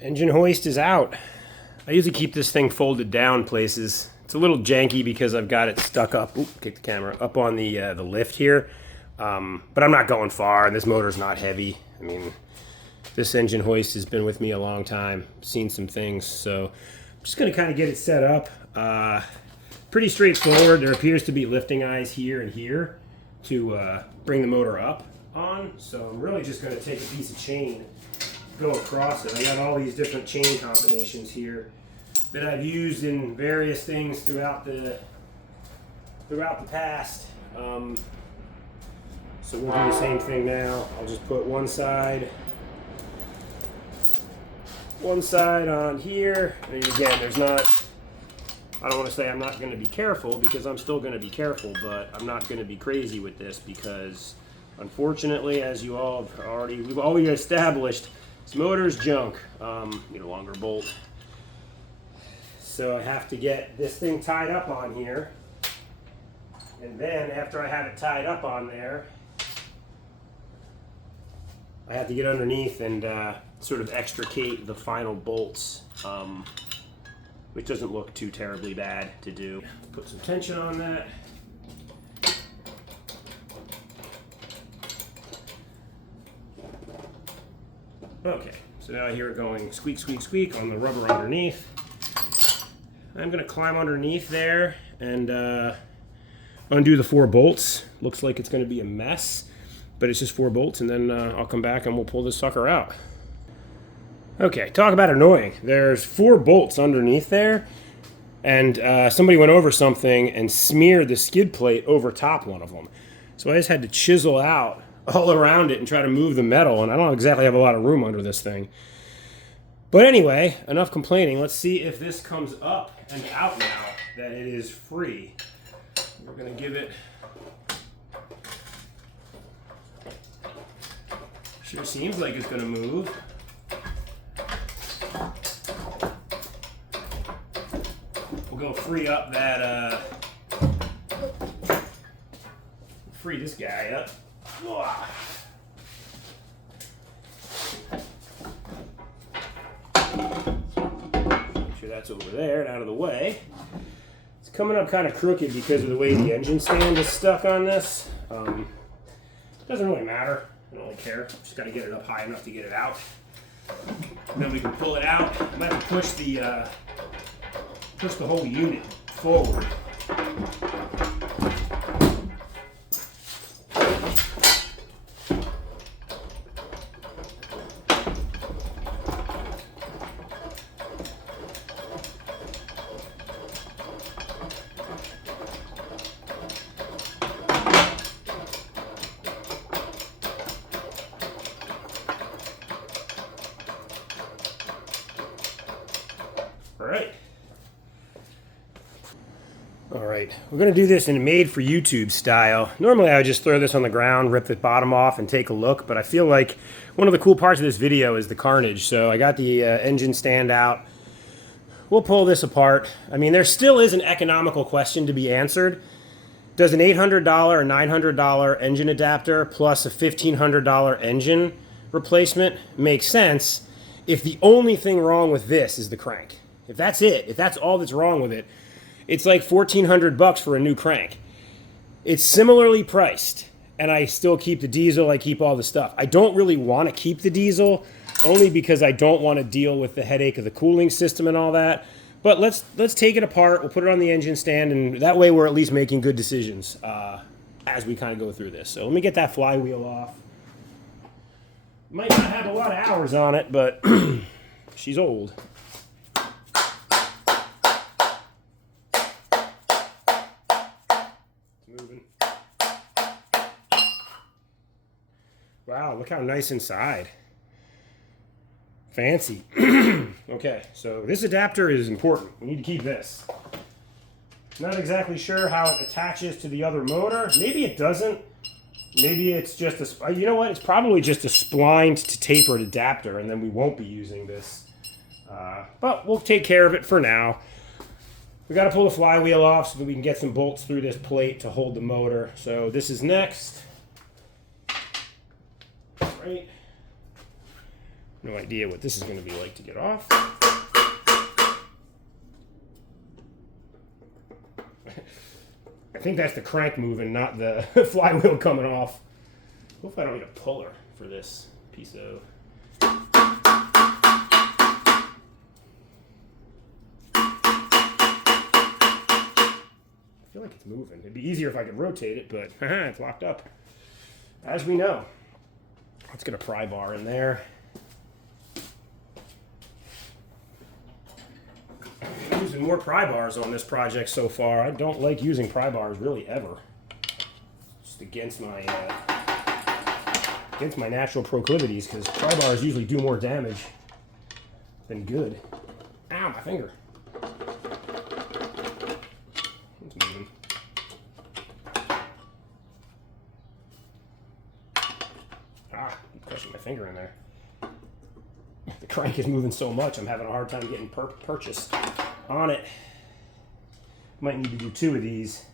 Engine hoist is out. I usually keep this thing folded down places. It's a little janky because I've got it stuck up. Oop, kick the camera up on the lift here. But I'm not going far, and this motor's not heavy. I mean, this engine hoist has been with me a long time. Seen some things, so I'm just going to kind of get it set up. Pretty straightforward. There appears to be lifting eyes here and here to bring the motor up on. So I'm really just going to take a piece of chain, go across it. I got all these different chain combinations here that I've used in various things throughout the past. So we'll do the same thing now. I'll just put one side on here. And again, there's not, I don't want to say I'm not going to be careful, because I'm still going to be careful, but I'm not going to be crazy with this because, unfortunately, as you all have we've already established, this motor's junk. Need a longer bolt. So I have to get this thing tied up on here. And then after I have it tied up on there, I have to get underneath and sort of extricate the final bolts, which doesn't look too terribly bad to do. Put some tension on that. Okay, so now I hear it going squeak, squeak, squeak on the rubber underneath. I'm going to climb underneath there and undo the 4 bolts. Looks like it's going to be a mess, but it's just 4 bolts, and then I'll come back and we'll pull this sucker out. Okay, talk about annoying. There's 4 bolts underneath there, and somebody went over something and smeared the skid plate over top one of them. So I just had to chisel out all around it and try to move the metal, and I don't exactly have a lot of room under this thing. But anyway, enough complaining. Let's see if this comes up and out now that it is free. We're going to give it... Sure seems like it's going to move. We'll go free up that, free this guy up. Make sure that's over there and out of the way. It's coming up kind of crooked because of the way the engine stand is stuck on this. Doesn't really matter. I don't really care. Just got to get it up high enough to get it out. And then we can pull it out. I might have to push the whole unit forward. Alright, we're going to do this in made for YouTube style. Normally I would just throw this on the ground, rip the bottom off, and take a look, but I feel like one of the cool parts of this video is the carnage. So I got the engine stand out. We'll pull this apart. I mean, there still is an economical question to be answered. Does an $800 or $900 engine adapter plus a $1,500 engine replacement make sense if the only thing wrong with this is the crank? If that's it, if that's all that's wrong with it, it's like $1,400 for a new crank. It's similarly priced, and I still keep the diesel, I keep all the stuff. I don't really want to keep the diesel, only because I don't want to deal with the headache of the cooling system and all that. But let's take it apart, we'll put it on the engine stand, and that way we're at least making good decisions as we kind of go through this. So let me get that flywheel off. Might not have a lot of hours on it, but she's old. Wow, look how nice inside. Fancy. Okay, so this adapter is important. We need to keep this. Not exactly sure how it attaches to the other motor. Maybe it doesn't. Maybe it's just a... You know what? It's probably just a splined to tapered adapter, and then we won't be using this. But we'll take care of it for now. We got to pull the flywheel off so that we can get some bolts through this plate to hold the motor. So this is next. Right. No idea what this is going to be like to get off. I think that's the crank moving, not the flywheel coming off. Hopefully I don't need a puller for this piece of... I feel like it's moving. It'd be easier if I could rotate it, but it's locked up. As we know. Let's get a pry bar in there. I'm using more pry bars on this project so far. I don't like using pry bars really ever. Just against my natural proclivities, because pry bars usually do more damage than good. Ow, my finger. It's moving. Keep crushing my finger in there. The crank is moving so much, I'm having a hard time getting purchase on it. Might need to do 2 of these.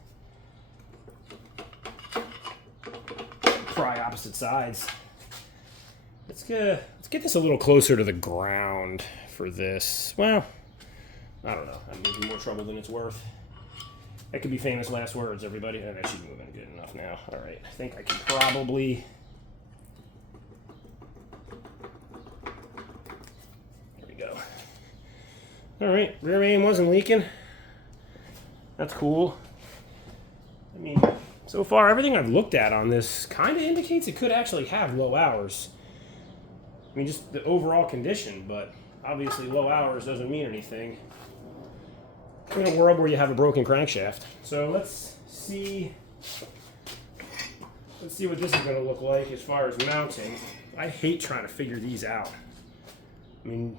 Pry opposite sides. Let's get this a little closer to the ground for this. Well, I don't know. I'm making more trouble than it's worth. That could be famous last words, everybody. Oh, that should be moving good enough now. All right, I think I can probably... There we go. All right, rear main wasn't leaking. That's cool. I mean, so far everything I've looked at on this kind of indicates it could actually have low hours. I mean, just the overall condition, but obviously low hours doesn't mean anything in a world where you have a broken crankshaft. So let's see what this is going to look like as far as mounting. I hate trying to figure these out. I mean,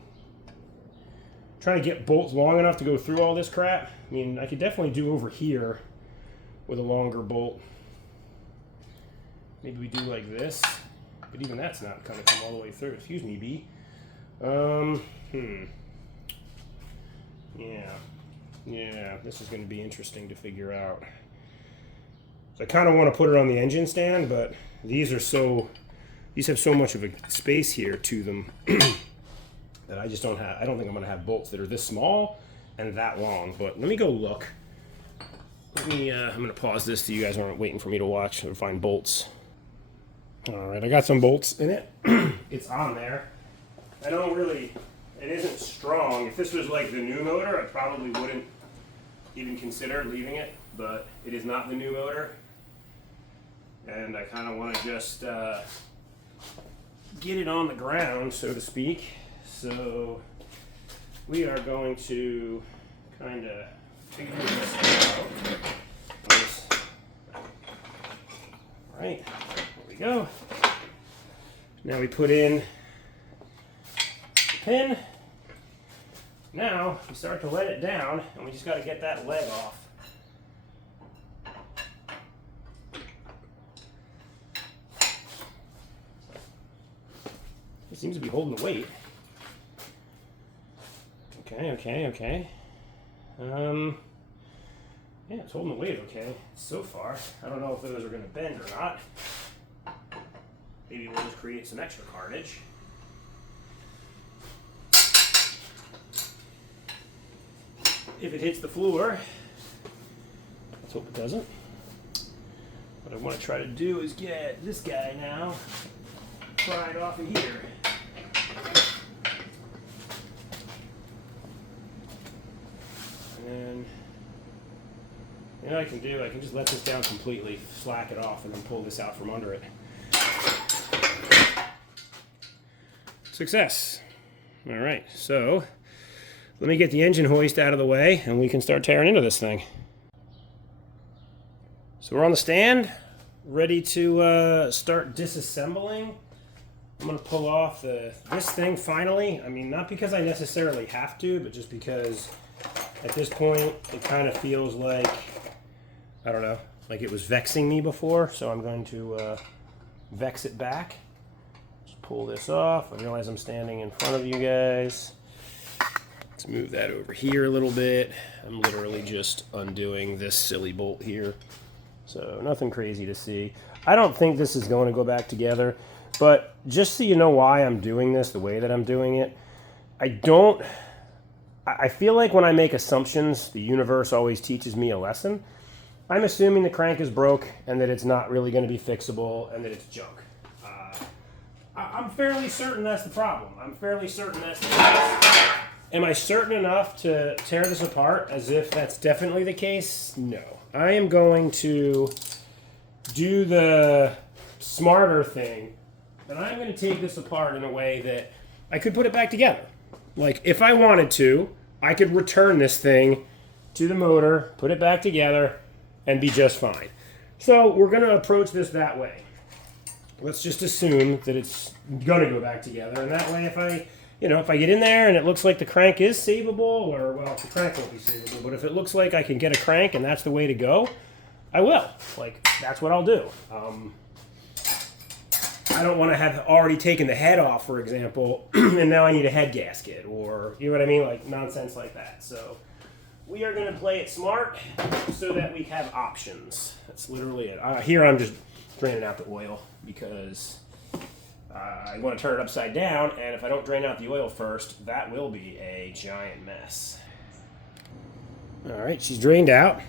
trying to get bolts long enough to go through all this crap. I mean, I could definitely do over here with a longer bolt. Maybe we do like this, but even that's not going to come all the way through. Excuse me, B. Yeah, this is going to be interesting to figure out. So I kind of want to put it on the engine stand, but these have so much of a space here to them that I just don't have. I don't think I'm going to have bolts that are this small and that long. But let me go look. I'm going to pause this so you guys aren't waiting for me to watch or find bolts. All right, I got some bolts in it. It's on there. It isn't strong. If this was like the new motor, I probably wouldn't even consider leaving it, but it is not the new motor. And I kind of want to just get it on the ground, so to speak. So we are going to kind of figure this out. All right, there we go. Now we put in the pin. Now we start to let it down, and we just got to get that leg off. It seems to be holding the weight. Okay. Yeah, it's holding the weight okay so far. I don't know if those are going to bend or not. Maybe we'll just create some extra carnage. If it hits the floor, let's hope it doesn't. What I want to try to do is get this guy now pried off of here. And you know what I can do? I can just let this down completely, slack it off, and then pull this out from under it. Success. All right, so let me get the engine hoist out of the way, and we can start tearing into this thing. So we're on the stand, ready to start disassembling. I'm going to pull off this thing finally. I mean, not because I necessarily have to, but just because at this point it kind of feels like, I don't know, like it was vexing me before. So I'm going to vex it back. Just pull this off. I realize I'm standing in front of you guys. Let's move that over here a little bit. I'm literally just undoing this silly bolt here. So nothing crazy to see. I don't think this is going to go back together. But just so you know why I'm doing this the way that I'm doing it, I feel like when I make assumptions, the universe always teaches me a lesson. I'm assuming the crank is broke and that it's not really going to be fixable and that it's junk. I'm fairly certain that's the problem. I'm fairly certain that's the case. Am I certain enough to tear this apart as if that's definitely the case? No. I am going to do the smarter thing, and I'm going to take this apart in a way that I could put it back together. Like, if I wanted to, I could return this thing to the motor, put it back together, and be just fine. So we're going to approach this that way. Let's just assume that it's going to go back together, and that way if I get in there and it looks like the crank is savable, or, well, the crank won't be savable, but if it looks like I can get a crank and that's the way to go, I will. Like, that's what I'll do. I don't want to have already taken the head off, for example, and now I need a head gasket, or, you know what I mean? Like, nonsense like that. So we are going to play it smart so that we have options. That's literally it. Here I'm just draining out the oil because I want to turn it upside down, and if I don't drain out the oil first, that will be a giant mess. All right, she's drained out.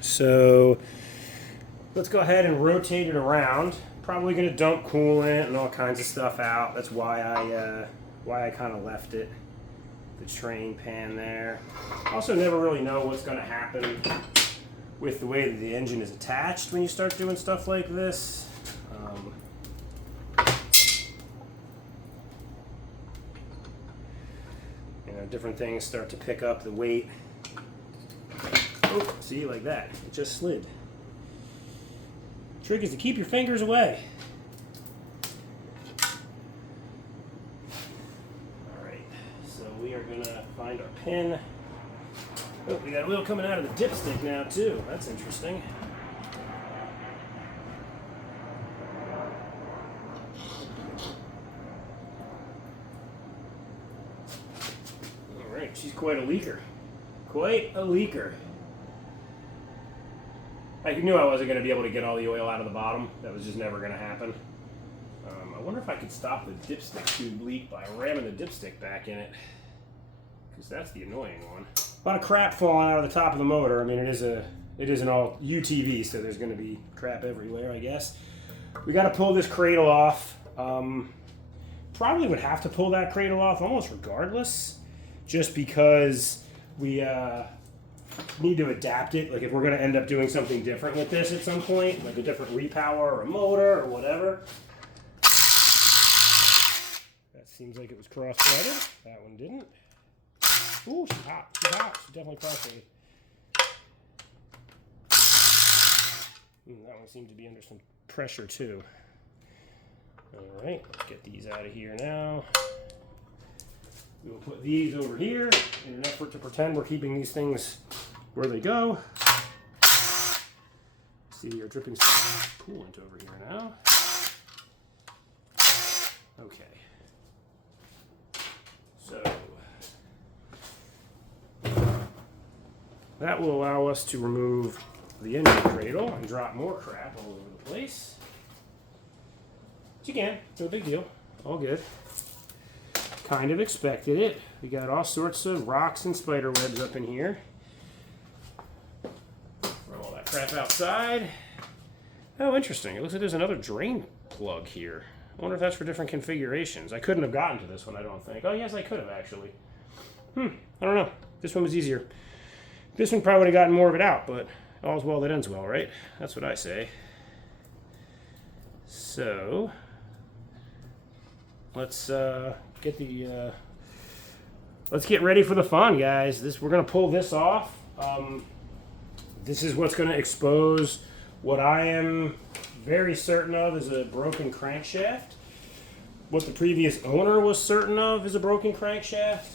So let's go ahead and rotate it around. Probably going to dump coolant and all kinds of stuff out. That's why I kind of left it. The train pan there. Also never really know what's going to happen with the way that the engine is attached when you start doing stuff like this. Different things start to pick up the weight. Oh, see, like that. It just slid. Trick is to keep your fingers away. Alright, so we are going to find our pin. Oh, we got a wheel coming out of the dipstick now, too. That's interesting. Alright, she's quite a leaker. Quite a leaker. I knew I wasn't going to be able to get all the oil out of the bottom. That was just never going to happen. I wonder if I could stop the dipstick tube leak by ramming the dipstick back in it. Because that's the annoying one. A lot of crap falling out of the top of the motor. I mean, it is an all UTV, so there's going to be crap everywhere, I guess. We got to pull this cradle off. Probably would have to pull that cradle off almost regardless, just because we need to adapt it. Like, if we're going to end up doing something different with this at some point, like a different repower or a motor or whatever. That seems like it was cross-threaded. That one didn't. Ooh, she's hot. She's hot. She's definitely cross-threaded. That one seemed to be under some pressure too. All right, let's get these out of here now. We will put these over here in an effort to pretend we're keeping these things where they go. See, you're dripping some coolant over here now. Okay. So that will allow us to remove the engine cradle and drop more crap all over the place. But you can, no big deal, all good. Kind of expected it. We got all sorts of rocks and spider webs up in here. Throw all that crap outside. Oh, interesting. It looks like there's another drain plug here. I wonder if that's for different configurations. I couldn't have gotten to this one, I don't think. Oh, yes, I could have, actually. I don't know. This one was easier. This one probably would have gotten more of it out, but all's well that ends well, right? That's what I say. So let's get ready for the fun, guys. We're gonna pull this off. This is what's gonna expose what I am very certain of is a broken crankshaft. What the previous owner was certain of is a broken crankshaft,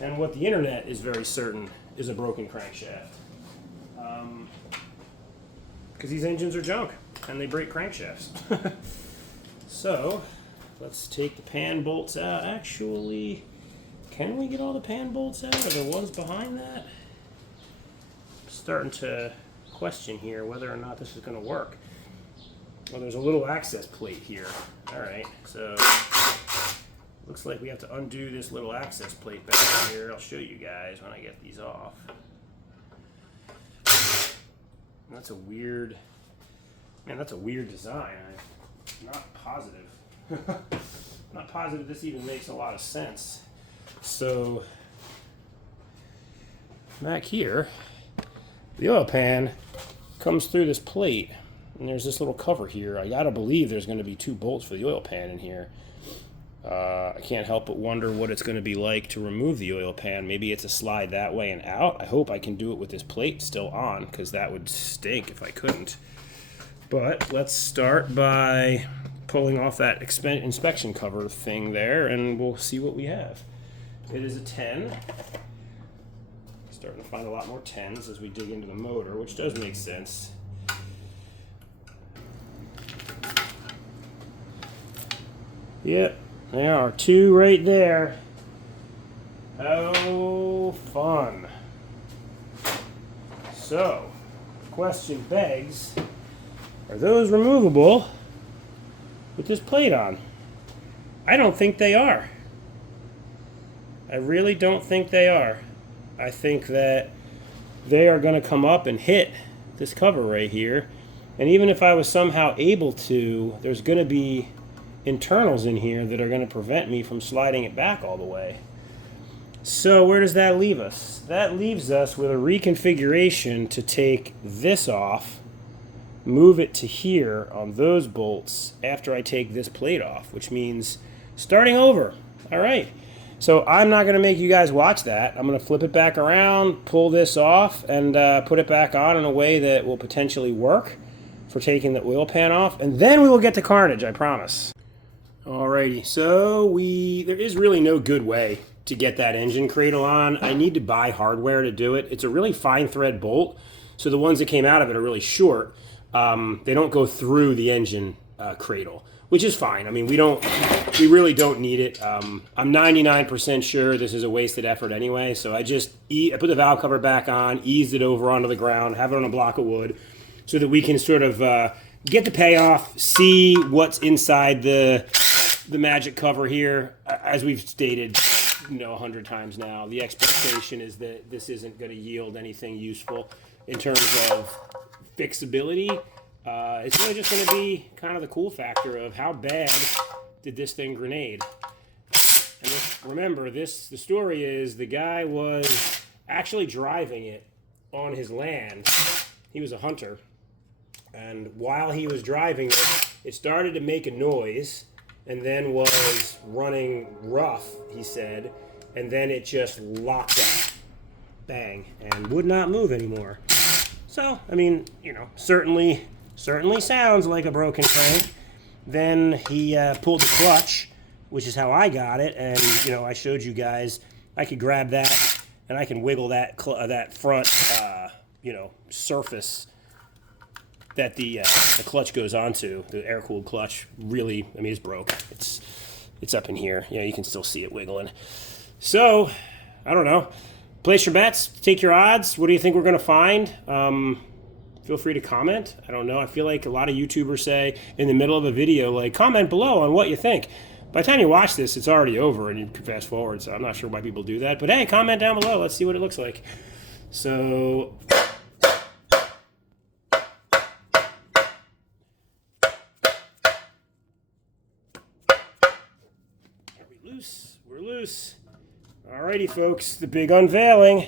and what the internet is very certain is a broken crankshaft. Because these engines are junk and they break crankshafts. So let's take the pan bolts out. Actually, can we get all the pan bolts out? Are there ones behind that? I'm starting to question here whether or not this is going to work. Well, there's a little access plate here. All right, so looks like we have to undo this little access plate back here. I'll show you guys when I get these off. That's a weird, man, that's a weird design. I'm not positive. Not positive this even makes a lot of sense. So back here, the oil pan comes through this plate, and there's this little cover here. I gotta believe there's gonna be 2 bolts for the oil pan in here. I can't help but wonder what it's gonna be like to remove the oil pan. Maybe it's a slide that way and out. I hope I can do it with this plate still on, because that would stink if I couldn't. But let's start by pulling off that inspection cover thing there, and we'll see what we have. It is a 10. Starting to find a lot more 10s as we dig into the motor, which does make sense. Yep, there are 2 right there. Oh, fun. So, question begs, are those removable with this plate on? I don't think they are. I really don't think they are. I think that they are going to come up and hit this cover right here. And even if I was somehow able to, there's going to be internals in here that are going to prevent me from sliding it back all the way. So where does that leave us? That leaves us with a reconfiguration to take this off, move it to here on those bolts after I take this plate off, which means starting over. All right. So I'm not going to make you guys watch that. I'm going to flip it back around, pull this off, and put it back on in a way that will potentially work for taking the oil pan off. And then we will get to carnage, I promise. Alrighty, so there is really no good way to get that engine cradle on. I need to buy hardware to do it. It's a really fine thread bolt, so the ones that came out of it are really short. They don't go through the engine cradle, which is fine. I mean, we really don't need it. I'm 99% sure this is a wasted effort anyway, so I put the valve cover back on, eased it over onto the ground, have it on a block of wood, so that we can sort of get the payoff, see what's inside the magic cover here. As we've stated, 100 times now, the expectation is that this isn't going to yield anything useful in terms of fixability. It's really just going to be kind of the cool factor of how bad did this thing grenade. And remember, the story is the guy was actually driving it on his land. He was a hunter. And while he was driving it, it started to make a noise and then was running rough, he said, and then it just locked up. Bang. And would not move anymore. So, I mean, certainly sounds like a broken crank. Then he pulled the clutch, which is how I got it, and I showed you guys I could grab that and I can wiggle that front surface that the clutch goes onto, the air-cooled clutch. Really, I mean, it's broke. It's up in here. You can still see it wiggling. So, I don't know. Place your bets. Take your odds. What do you think we're going to find? Feel free to comment. I don't know. I feel like a lot of YouTubers say in the middle of a video, like, comment below on what you think. By the time you watch this, it's already over and you can fast forward, so I'm not sure why people do that. But hey, comment down below. Let's see what it looks like. So... We're loose. Alrighty, folks, the big unveiling.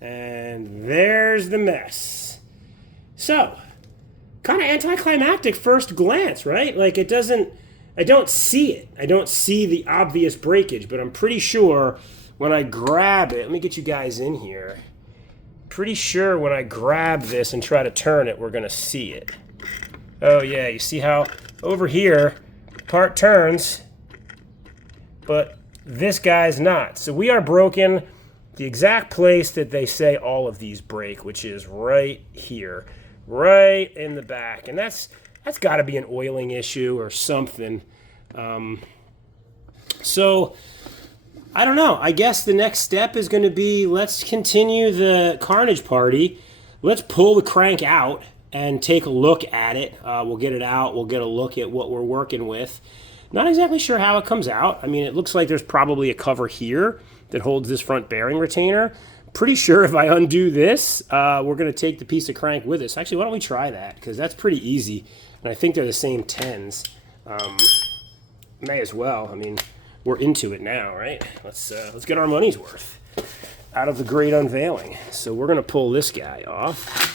And there's the mess. So, kind of anticlimactic first glance, right? Like, I don't see it. I don't see the obvious breakage, but I'm pretty sure when I grab it, let me get you guys in here. Pretty sure when I grab this and try to turn it, we're going to see it. Oh, yeah, you see how over here, part turns, but this guy's not. So we are broken the exact place that they say all of these break, which is right here, right in the back. And that's got to be an oiling issue or something. So I don't know. I guess the next step is going to be, let's continue the carnage party. Let's pull the crank out and take a look at it. We'll get it out. We'll get a look at what we're working with. Not exactly sure how it comes out. I mean, it looks like there's probably a cover here that holds this front bearing retainer. Pretty sure if I undo this, we're going to take the piece of crank with us. Actually, why don't we try that? Because that's pretty easy. And I think they're the same 10s. May as well. I mean, we're into it now, right? Let's get our money's worth out of the great unveiling. So we're going to pull this guy off.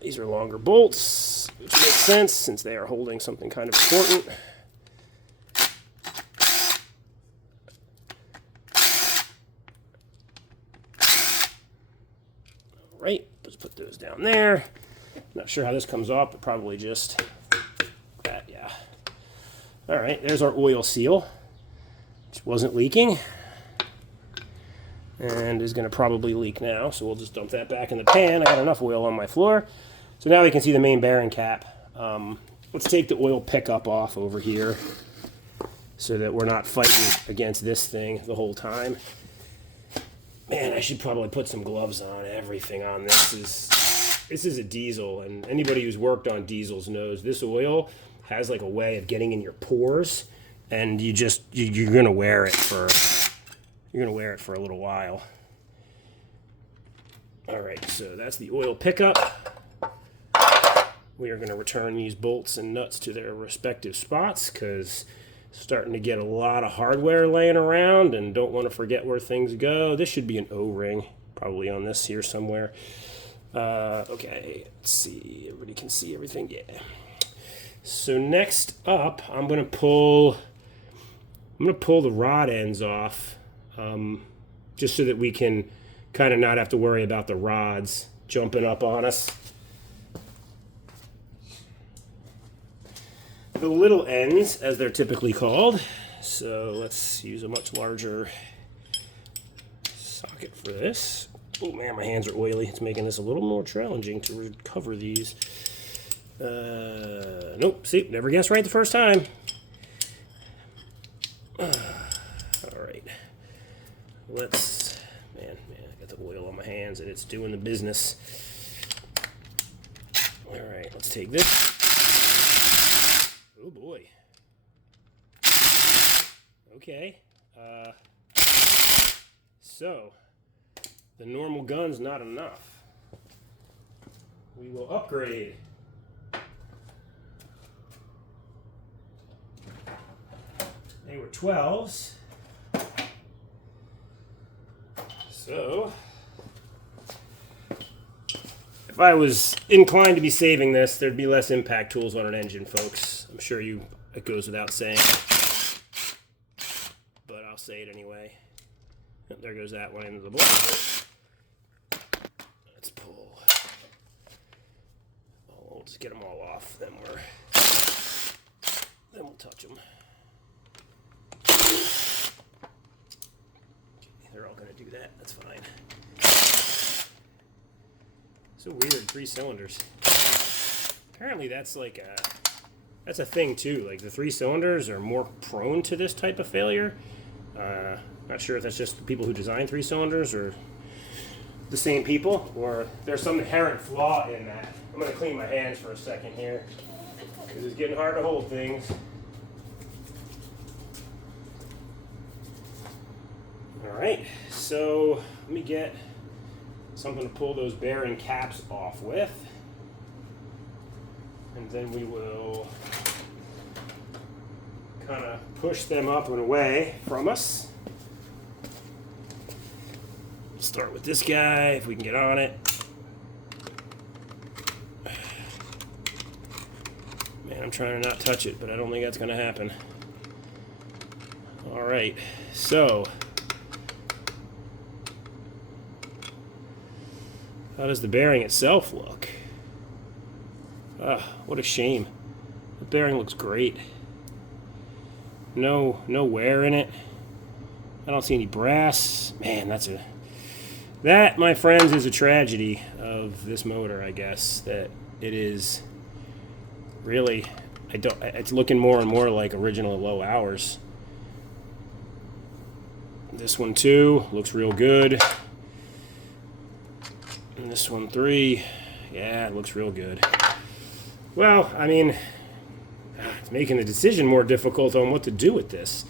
These are longer bolts, which makes sense since they are holding something kind of important. All right, let's put those down there. Not sure how this comes off, but probably just that, yeah. All right, there's our oil seal, which wasn't leaking and is going to probably leak now, so we'll just dump that back in the pan. I got enough oil on my floor. So now we can see the main bearing cap. Let's take the oil pickup off over here so that we're not fighting against this thing the whole time. Man, I should probably put some gloves on. Everything on this is a diesel, and anybody who's worked on diesels knows this oil has like a way of getting in your pores, and you're gonna wear it for a little while. All right, so that's the oil pickup. We are going to return these bolts and nuts to their respective spots because starting to get a lot of hardware laying around and don't want to forget where things go. This should be an O-ring, probably on this here somewhere. Okay, let's see. Everybody can see everything. Yeah. So next up, I'm going to pull the rod ends off, just so that we can kind of not have to worry about the rods jumping up on us. The little ends, as they're typically called. So let's use a much larger socket for this. Oh man, my hands are oily. It's making this a little more challenging to recover these. Nope, see, never guessed right the first time. All right. Man, I got the oil on my hands and it's doing the business. All right, let's take this. Oh boy. Okay. So, the normal gun's not enough. We will upgrade. They were 12s. So, if I was inclined to be saving this, there'd be less impact tools on an engine, folks. I'm sure it goes without saying, but I'll say it anyway. There goes that one into the block. Let's pull. Oh, we'll just get them all off. Then we'll touch them. Okay, they're all going to do that. That's fine. So weird, 3 cylinders. Apparently that's like that's a thing too. Like the 3 cylinders are more prone to this type of failure. Not sure if that's just the people who design 3 cylinders or the same people, or there's some inherent flaw in that. I'm going to clean my hands for a second here because it's getting hard to hold things. All right, so let me get something to pull those bearing caps off with, and then we will kind of push them up and away from us. We'll start with this guy if we can get on it. Man, I'm trying to not touch it, but I don't think that's going to happen. All right, so how does the bearing itself look? What a shame. The bearing looks great. No wear in it. I don't see any brass. Man, that, my friends, is a tragedy of this motor, I guess. That it is really, it's looking more and more like original low hours. This one too looks real good. And this one 3, Yeah, it looks real good. Well, I mean, it's making the decision more difficult on what to do with this.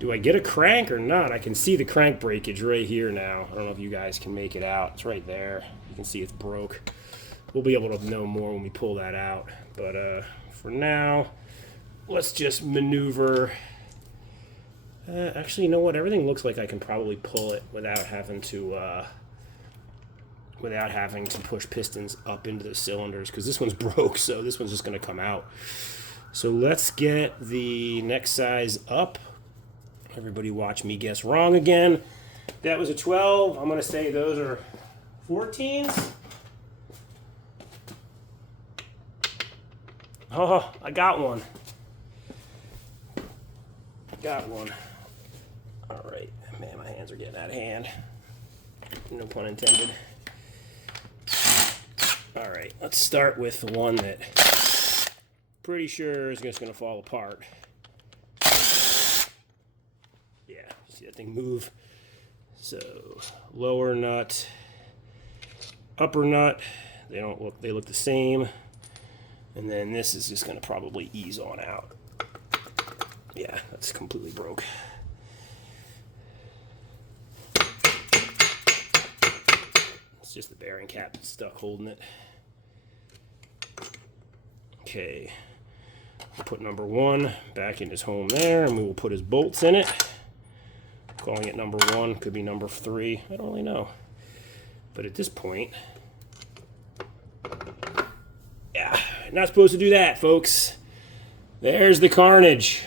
Do I get a crank or not? I can see the crank breakage right here now. I don't know if you guys can make it out. It's right there. You can see it's broke. We'll be able to know more when we pull that out. But for now, let's just maneuver. Actually, you know what? Everything looks like I can probably pull it without having to push pistons up into the cylinders, because this one's broke, so this one's just going to come out. So let's get the next size up. Everybody watch me guess wrong again. That was a 12. I'm going to say those are 14s. Oh, I got one. Got one. All right. Man, my hands are getting out of hand. No pun intended. All right. Let's start with the one that pretty sure is just going to fall apart. Yeah, see that thing move. So, lower nut, upper nut, they look the same. And then this is just going to probably ease on out. Yeah, that's completely broke. It's just the bearing cap that's stuck holding it. Okay, we'll put number 1 back in his home there, and we will put his bolts in it. Calling it number 1, could be number 3, I don't really know. But at this point, yeah, not supposed to do that, folks. There's the carnage.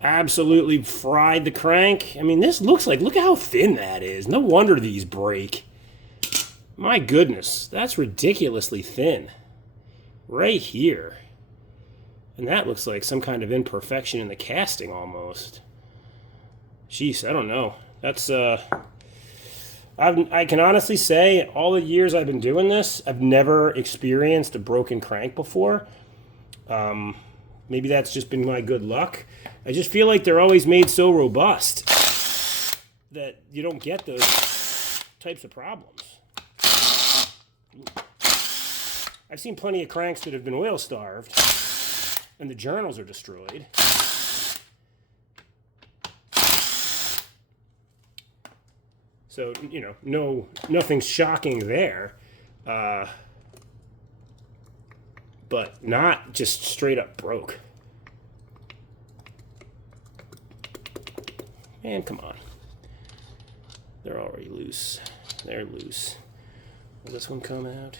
Absolutely fried the crank. I mean, this looks like, look how thin that is. No wonder these break. My goodness, that's ridiculously thin. Right here. And that looks like some kind of imperfection in the casting almost. Jeez, I don't know. That's, I can honestly say, all the years I've been doing this, I've never experienced a broken crank before. Maybe that's just been my good luck. I just feel like they're always made so robust that you don't get those types of problems. I've seen plenty of cranks that have been oil starved, and the journals are destroyed. So, you know, nothing's shocking there. But not just straight up broke. Man, come on. They're already loose. They're loose. Will this one come out?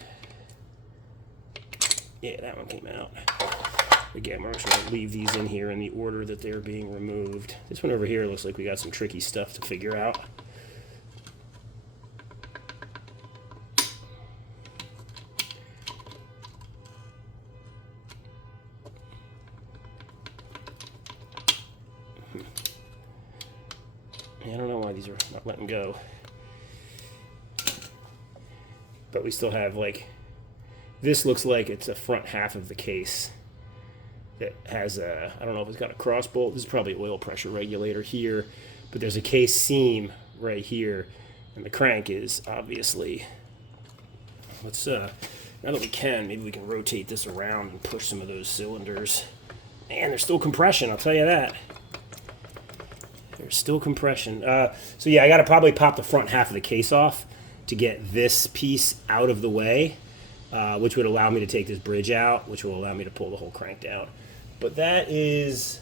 Yeah, that one came out. Again, we're just going to leave these in here in the order that they're being removed. This one over here looks like we got some tricky stuff to figure out. I don't know why these are not letting go. But we still have, like, this looks like it's a front half of the case that has a, I don't know if it's got a cross bolt. This is probably oil pressure regulator here, but there's a case seam right here, and the crank is obviously, let's, now that we can, maybe we can rotate this around and push some of those cylinders. Man, there's still compression, I'll tell you that. There's still compression. So yeah, I got to probably pop the front half of the case off to get this piece out of the way, which would allow me to take this bridge out, which will allow me to pull the whole crank down. But that is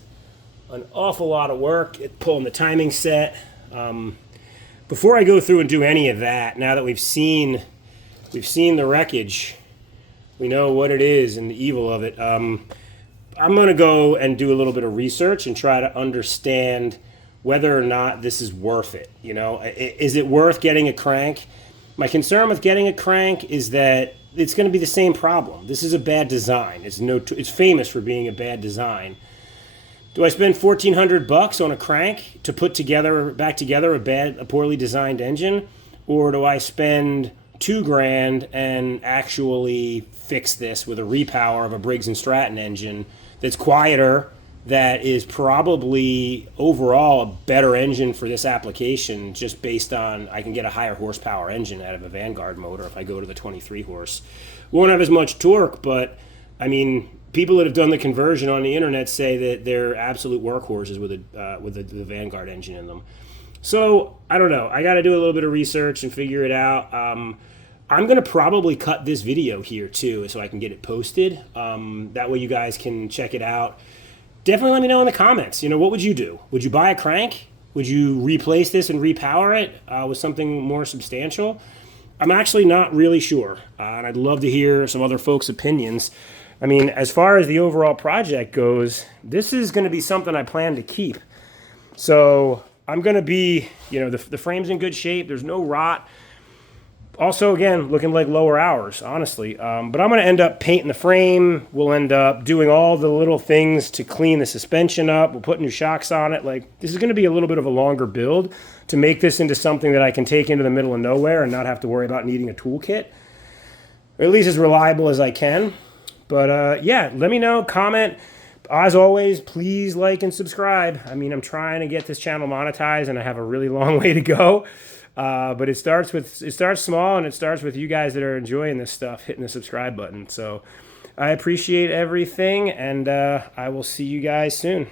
an awful lot of work, pulling the timing set. Before I go through and do any of that, now that we've seen the wreckage, we know what it is and the evil of it. I'm going to go and do a little bit of research and try to understand whether or not this is worth it. You know, is it worth getting a crank? My concern with getting a crank is that it's going to be the same problem. This is a bad design. It's famous for being a bad design. Do I spend $1,400 on a crank to put back together a poorly designed engine, or do I spend $2,000 and actually fix this with a repower of a Briggs & Stratton engine that's quieter, that is probably overall a better engine for this application, just based on I can get a higher horsepower engine out of a Vanguard motor if I go to the 23 horse. Won't have as much torque, but I mean, people that have done the conversion on the internet say that they're absolute workhorses with the Vanguard engine in them. So I don't know. I got to do a little bit of research and figure it out. I'm going to probably cut this video here too so I can get it posted. That way you guys can check it out. Definitely let me know in the comments. What would you do? Would you buy a crank? Would you replace this and repower it with something more substantial? I'm actually not really sure, and I'd love to hear some other folks' opinions. I mean, as far as the overall project goes, this is going to be something I plan to keep. So I'm going to be, the frame's in good shape. There's no rot. Also, again, looking like lower hours, honestly. But I'm going to end up painting the frame. We'll end up doing all the little things to clean the suspension up. We'll put new shocks on it. This is going to be a little bit of a longer build to make this into something that I can take into the middle of nowhere and not have to worry about needing a toolkit. Or at least as reliable as I can. But yeah, let me know, comment. As always, please like and subscribe. I mean, I'm trying to get this channel monetized, and I have a really long way to go. But it starts small, and it starts with you guys that are enjoying this stuff, hitting the subscribe button. So I appreciate everything, and I will see you guys soon.